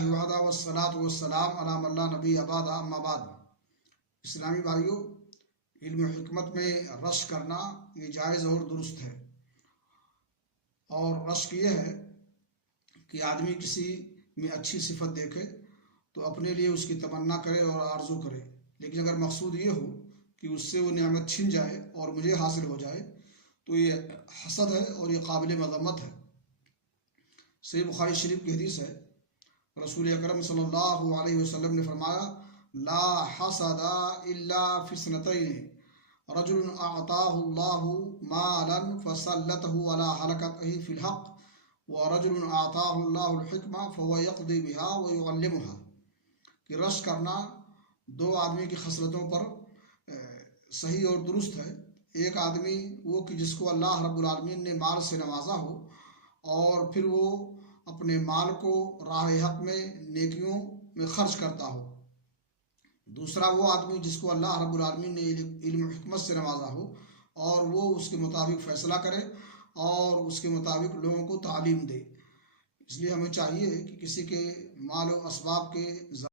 للہ وحدہ والصلاۃ والسلام علی من لا نبی بعد اما بعد۔ اسلامی بھائیوں، علم و حکمت میں رشک کرنا یہ جائز اور درست ہے۔ اور رشک یہ ہے کہ آدمی کسی میں اچھی صفت دیکھے تو اپنے لیے اس کی تمنا کرے اور آرزو کرے، لیکن اگر مقصود یہ ہو کہ اس سے وہ نعمت چھن جائے اور مجھے حاصل ہو جائے تو یہ حسد ہے اور یہ قابل مذمت ہے۔ صحیح بخاری شریف کی حدیث ہے، رسول اکرم صلی اللہ علیہ وسلم نے فرمایا: لا حسد الا فی اثنتین، رجل اعطاہ اللہ مالا فسلطہ علی ہلکتہ فی الحق، ورجل اعطاہ اللہ الحکمہ فهو یقضی بہا ویعلمہا۔ کہ رشک کرنا دو آدمی کی خصلتوں پر صحیح اور درست ہے۔ ایک آدمی وہ کہ جس کو اللہ رب العالمین نے مال سے نوازا ہو اور پھر وہ اپنے مال کو راہ حق میں نیکیوں میں خرچ کرتا ہو۔ دوسرا وہ آدمی جس کو اللہ رب العالمین نے علم و حکمت سے نوازا ہو اور وہ اس کے مطابق فیصلہ کرے اور اس کے مطابق لوگوں کو تعلیم دے۔ اس لیے ہمیں چاہیے کہ کسی کے مال و اسباب کے